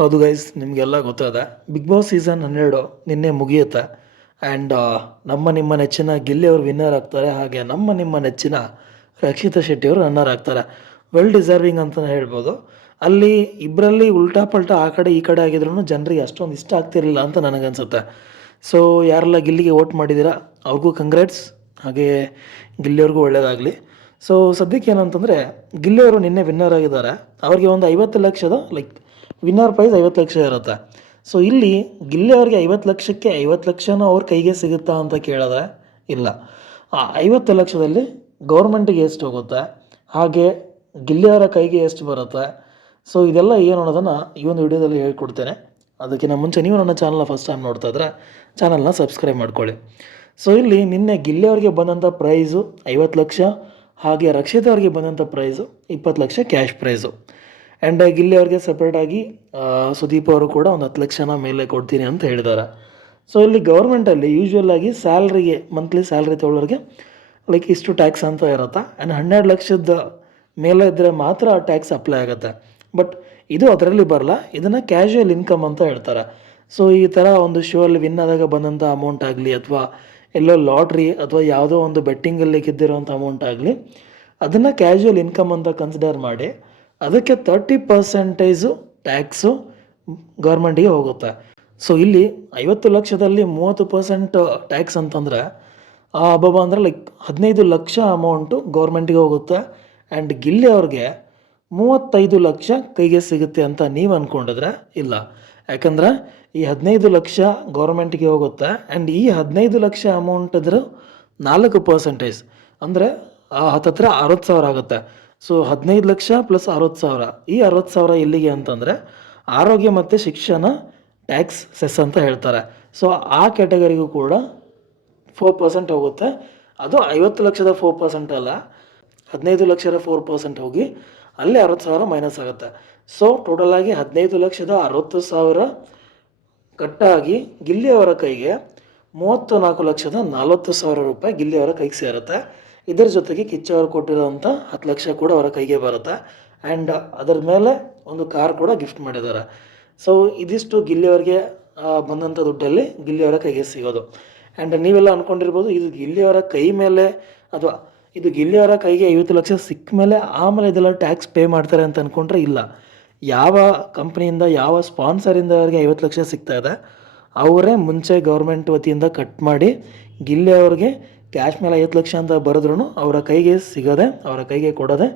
ಹೌದು ಗೈಸ್, ನಿಮಗೆಲ್ಲ ಗೊತ್ತಾದ ಬಿಗ್ ಬಾಸ್ ಸೀಸನ್ 12 ನಿನ್ನೆ ಮುಗಿಯುತ್ತೆ. ಆ್ಯಂಡ್ ನಿಮ್ಮ ನೆಚ್ಚಿನ ಗಿಲ್ಲಿ ಅವರು ವಿನ್ನರ್ ಆಗ್ತಾರೆ. ಹಾಗೆ ನಿಮ್ಮ ನೆಚ್ಚಿನ ರಕ್ಷಿತಾ ಶೆಟ್ಟಿ ಅವರು ರನ್ನರ್ ಆಗ್ತಾರೆ. ವೆಲ್ ಡಿಸರ್ವಿಂಗ್ ಅಂತಲೇ ಹೇಳ್ಬೋದು. ಅಲ್ಲಿ ಇಬ್ಬರಲ್ಲಿ ಉಲ್ಟಾ ಪಲ್ಟಾ ಆ ಕಡೆ ಈ ಕಡೆ ಆಗಿದ್ರು ಜನರಿಗೆ ಅಷ್ಟೊಂದು ಇಷ್ಟ ಆಗ್ತಿರಲಿಲ್ಲ ಅಂತ ನನಗನ್ಸುತ್ತೆ. ಸೊ ಯಾರೆಲ್ಲ ಗಿಲ್ಲಿಗೆ ವೋಟ್ ಮಾಡಿದ್ದೀರಾ ಅವ್ರಿಗೂ ಕಂಗ್ರಾಟ್ಸ್. ಹಾಗೆ ಗಿಲ್ಲಿಯವ್ರಿಗೂ ಒಳ್ಳೆಯದಾಗಲಿ. ಸೊ ಸದ್ಯಕ್ಕೆ ಏನಂತಂದರೆ, ಗಿಲ್ಲಿಯವರು ನಿನ್ನೆ ವಿನ್ನರ್ ಆಗಿದ್ದಾರೆ. ಅವ್ರಿಗೆ ಒಂದು 50 ಲಕ್ಷದ ವಿನ್ನರ್ ಪ್ರೈಸ್ 50 ಲಕ್ಷ ಇರುತ್ತೆ. ಸೊ ಇಲ್ಲಿ ಗಿಲ್ಲಿ ಅವ್ರಿಗೆ 50 ಲಕ್ಷಕ್ಕೆ 50 ಲಕ್ಷನೂ ಅವ್ರ ಕೈಗೆ ಸಿಗುತ್ತಾ ಅಂತ ಕೇಳಿದ್ರೆ ಇಲ್ಲ. ಆ 50 ಲಕ್ಷದಲ್ಲಿ ಗೌರ್ಮೆಂಟಿಗೆ ಎಷ್ಟು ಹೋಗುತ್ತೆ, ಹಾಗೆ ಗಿಲ್ಲಿಯವರ ಕೈಗೆ ಎಷ್ಟು ಬರುತ್ತೆ, ಸೊ ಇದೆಲ್ಲ ಏನು ಅನ್ನೋದನ್ನು ಈ ಒಂದು ವಿಡಿಯೋದಲ್ಲಿ ಹೇಳ್ಕೊಡ್ತೇನೆ. ಅದಕ್ಕಿಂತ ಮುಂಚೆ ನೀವು ನನ್ನ ಚಾನಲ್ನ ಫಸ್ಟ್ ಟೈಮ್ ನೋಡ್ತಾ ಇದ್ದರೆ ಚಾನಲ್ನ ಸಬ್ಸ್ಕ್ರೈಬ್ ಮಾಡ್ಕೊಳ್ಳಿ. ಸೊ ಇಲ್ಲಿ ನಿನ್ನೆ ಗಿಲ್ಲಿ ಅವ್ರಿಗೆ ಬಂದಂಥ ಪ್ರೈಸು 50 ಲಕ್ಷ, ಹಾಗೆ ರಕ್ಷಿತಾ ಅವ್ರಿಗೆ ಬಂದಂಥ price 20 lakh cash price. And Gilli ಅವ್ರಿಗೆ ಸಪ್ರೇಟಾಗಿ ಸುದೀಪ್ ಅವರು ಕೂಡ ಒಂದು 10 ಲಕ್ಷನ ಮೇಲೆ ಕೊಡ್ತೀನಿ ಅಂತ ಹೇಳಿದ್ದಾರೆ. ಸೊ ಇಲ್ಲಿ ಗೌರ್ಮೆಂಟಲ್ಲಿ ಯೂಶ್ವಲಾಗಿ ಸ್ಯಾಲ್ರಿಗೆ ಮಂತ್ಲಿ ಸ್ಯಾಲ್ರಿ ತೊಗೊಳ್ಳೋರಿಗೆ ಇಷ್ಟು ಟ್ಯಾಕ್ಸ್ ಅಂತ ಇರುತ್ತೆ. ಆ್ಯಂಡ್ 12 ಲಕ್ಷದ ಮೇಲೆ ಇದ್ದರೆ ಮಾತ್ರ ಆ ಟ್ಯಾಕ್ಸ್ ಅಪ್ಲೈ ಆಗುತ್ತೆ. ಬಟ್ ಇದು ಅದರಲ್ಲಿ ಬರಲ್ಲ, ಇದನ್ನು ಕ್ಯಾಶುವಲ್ ಇನ್ಕಮ್ ಅಂತ ಹೇಳ್ತಾರೆ. ಸೊ ಈ ಥರ ಒಂದು ಶೋ ಅಲ್ಲಿ ವಿನ್ ಆದಾಗ ಬಂದಂಥ ಅಮೌಂಟ್ ಆಗಲಿ, ಅಥವಾ ಎಲ್ಲೋ ಲಾಟ್ರಿ ಅಥವಾ ಯಾವುದೋ ಒಂದು ಬೆಟ್ಟಿಂಗಲ್ಲಿ ಗೆದ್ದಿರೋಂಥ ಅಮೌಂಟ್ ಆಗಲಿ, ಅದನ್ನು ಕ್ಯಾಶುವಲ್ ಇನ್ಕಮ್ ಅಂತ ಕನ್ಸಿಡರ್ ಮಾಡಿ ಅದಕ್ಕೆ 30% ಟ್ಯಾಕ್ಸು ಗೌರ್ಮೆಂಟಿಗೆ ಹೋಗುತ್ತೆ. ಸೊ ಇಲ್ಲಿ 50 ಲಕ್ಷದಲ್ಲಿ 30% ಟ್ಯಾಕ್ಸ್ ಅಂತಂದರೆ ಅಬ್ಬಬ್ಬ ಅಂದರೆ 15 ಲಕ್ಷ ಅಮೌಂಟು ಗೌರ್ಮೆಂಟಿಗೆ ಹೋಗುತ್ತೆ. ಆ್ಯಂಡ್ ಗಿಲ್ಲಿ ಅವ್ರಿಗೆ 35 ಲಕ್ಷ ಕೈಗೆ ಸಿಗುತ್ತೆ ಅಂತ ನೀವು ಅಂದ್ಕೊಂಡಿದ್ರೆ ಇಲ್ಲ. ಯಾಕಂದರೆ ಈ 15 ಲಕ್ಷ ಗೌರ್ಮೆಂಟಿಗೆ ಹೋಗುತ್ತೆ. ಆ್ಯಂಡ್ ಈ 15 ಲಕ್ಷ ಅಮೌಂಟ್ ಅದ್ರ 4% ಅಂದರೆ ಹತ್ತತ್ರ 60,000 ಆಗುತ್ತೆ. ಸೊ 15 ಲಕ್ಷ ಪ್ಲಸ್ 60,000, ಈ 60,000 ಎಲ್ಲಿಗೆ ಅಂತಂದರೆ ಆರೋಗ್ಯ ಮತ್ತು ಶಿಕ್ಷಣ ಟ್ಯಾಕ್ಸ್ ಸೆಸ್ ಅಂತ ಹೇಳ್ತಾರೆ. ಸೊ ಆ ಕ್ಯಾಟಗರಿಗೂ ಕೂಡ 4% ಹೋಗುತ್ತೆ. ಅದು 50 ಲಕ್ಷದ 4% ಅಲ್ಲ, 15 ಲಕ್ಷದ 4% ಹೋಗಿ ಅಲ್ಲಿ 60,000 ಮೈನಸ್ ಆಗುತ್ತೆ. ಸೊ ಟೋಟಲಾಗಿ 15 ಲಕ್ಷದ 60,000 ಕಟ್ಟಾಗಿ ಗಿಲ್ಲಿಯವರ ಕೈಗೆ 34 ಲಕ್ಷದ 40,000 ರೂಪಾಯಿ ಗಿಲ್ಲಿಯವರ ಕೈಗೆ ಸೇರುತ್ತೆ. ಇದರ ಜೊತೆಗೆ ಕಿಚ್ಚವರು ಕೊಟ್ಟಿರೋಂಥ 10 ಲಕ್ಷ ಕೂಡ ಅವರ ಕೈಗೆ ಬರುತ್ತೆ. ಆ್ಯಂಡ್ ಅದರ ಮೇಲೆ ಒಂದು ಕಾರ್ ಕೂಡ ಗಿಫ್ಟ್ ಮಾಡಿದ್ದಾರೆ. ಸೊ ಇದಿಷ್ಟು ಗಿಲ್ಲಿಯವರಿಗೆ ಬಂದಂಥ ದುಡ್ಡಲ್ಲಿ ಗಿಲ್ಲಿಯವರ ಕೈಗೆ ಸಿಗೋದು. ಆ್ಯಂಡ್ ನೀವೆಲ್ಲ ಅಂದ್ಕೊಂಡಿರ್ಬೋದು ಇದು ಗಿಲ್ಲಿಯವರ ಕೈ ಮೇಲೆ, ಅಥವಾ ಇದು ಗಿಲ್ಲಿಯವರ ಕೈಗೆ 50 ಲಕ್ಷ ಸಿಕ್ಕ ಮೇಲೆ ಆಮೇಲೆ ಇದೆಲ್ಲ ಟ್ಯಾಕ್ಸ್ ಪೇ ಮಾಡ್ತಾರೆ ಅಂತ ಅಂದ್ಕೊಂಡ್ರೆ ಇಲ್ಲ. ಯಾವ ಕಂಪ್ನಿಯಿಂದ, ಯಾವ ಸ್ಪಾನ್ಸರಿಂದ ಅವರಿಗೆ 50 ಲಕ್ಷ ಸಿಗ್ತಾ ಇದೆ, ಅವರೇ ಮುಂಚೆ ಗೌರ್ಮೆಂಟ್ ವತಿಯಿಂದ ಕಟ್ ಮಾಡಿ ಗಿಲ್ಲಿ ಅವ್ರಿಗೆ ಕ್ಯಾಶ್ ಮೇಲೆ 50 ಲಕ್ಷ ಅಂತ ಬರೆದ್ರೂ ಅವರ ಕೈಗೆ ಸಿಗೋದೆ, ಅವರ ಕೈಗೆ ಕೊಡೋದೆ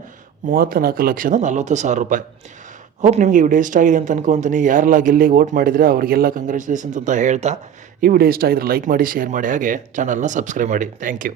34 ಲಕ್ಷದ 40,000 ರೂಪಾಯಿ. ಹೋಪ್ ನಿಮಗೆ ಈ ವಿಡಿಯೋ ಇಷ್ಟ ಆಗಿದೆ ಅಂತ ಅನ್ಕೊತೀನಿ. ಯಾರೆಲ್ಲ ಗಿಲ್ಲಿಗೆ ವೋಟ್ ಮಾಡಿದರೆ ಅವರಿಗೆಲ್ಲ ಕಂಗ್ರ್ಯಾಚುಲೇಷನ್ಸ್ ಅಂತ ಹೇಳ್ತಾ, ಈ ವಿಡಿಯೋ ಇಷ್ಟ ಆಗಿದ್ರೆ ಲೈಕ್ ಮಾಡಿ, ಶೇರ್ ಮಾಡಿ, ಹಾಗೆ ಚಾನಲ್ನ ಸಬ್ಸ್ಕ್ರೈಬ್ ಮಾಡಿ. Thank you.